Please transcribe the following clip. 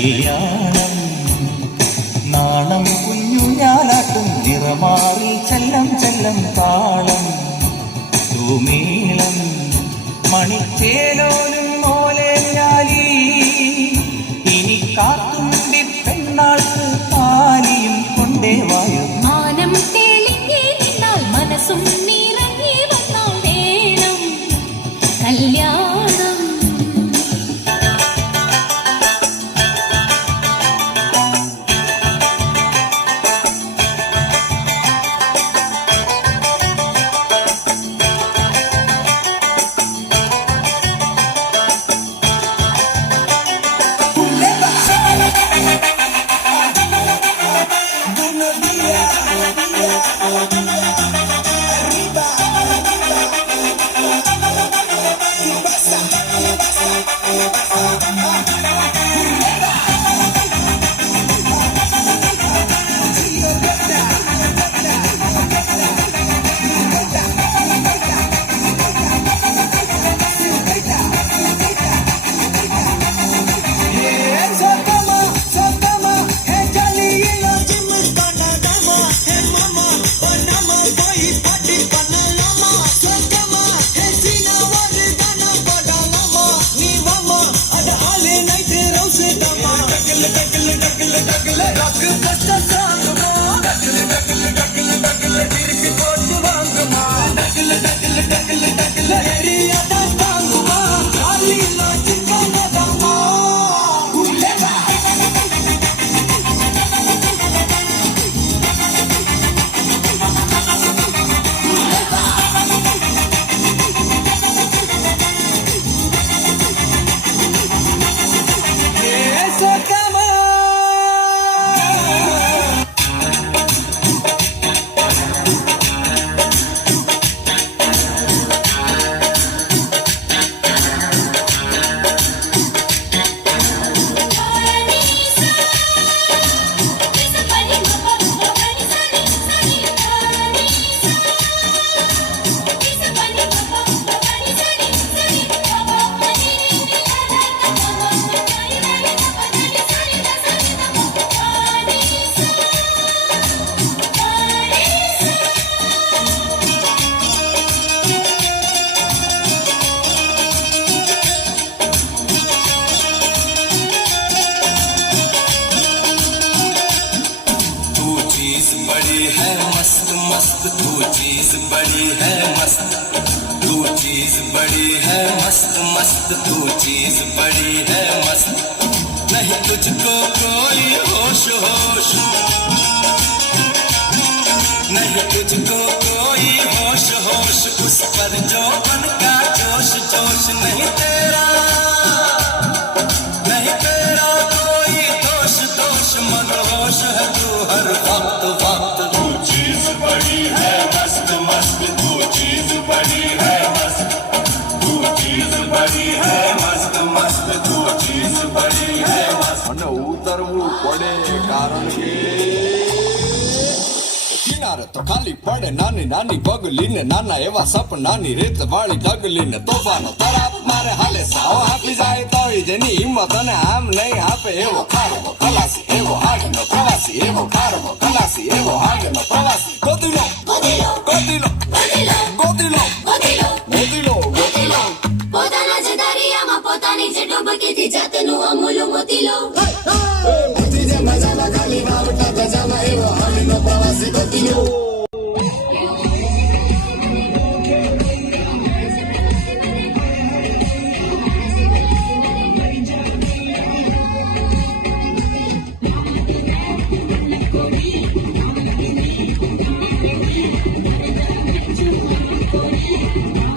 കല്യാണം നാണം കുഞ്ഞു ഞാലാട്ടും നിറമാറി ചെല്ലം ചെല്ലം താളം തൂമീളം മണിച്ചേലോലും മോലെ ഞാലി ഇനി കാത്തുമ്പി പെണ്ണാൾക്ക് താലിയും കൊണ്ടേ വായു മാനം തെളിഞ്ഞേ നിന്നാൽ മനസ്സും നിറഞ്ഞേ വന്നാൽ വേണം കല്യാണം. बड़ी है मस्त मस्त तू चीज बड़ी है मस्त तू चीज बड़ी है मस्त मस्त तू चीज बड़ी है मस्त नहीं तुझको कोई होश होश नहीं तुझको कोई होश होश उस पर जो मन का जोश जोश नहीं तेरा कोई दोष दोष मनोश है तू हर वक्त वक्त तू चीज बड़ी है मस्त मस्त तू चीज बड़ी है मस्त तू चीज बड़ी है मस्त मस्त तू चीज बड़ी है मस्त અને ઉતરવું પડે કારણ કે કિનારે તો ખાલી પડે નાની નાની પગલીને નાના એવા સપનાની રેત વાળી ડગલીને તોફાનો તરાપ મારે હાલે સાવ આપી જાય તોય જેની હિંમત અને આમ નહીં આપે એવો ખારવો ખલાસી એવો હાડનો પ્રવાસી એવો ખારવો ખલાસી એવો હાડનો પ્રવાસી ગોદીલો ગોદીલો ગોદીલો ગોદીલો ગોદીલો ગોદીલો પોતાના જ દરિયામાં પોતાની જ ડૂબકીથી જાતનું અમૂલ મોતી લો બધી જે મજામાં ખાલી વાવટા ગજામાં એવો હાડનો પ્રવાસી ગોદીલો Thank you.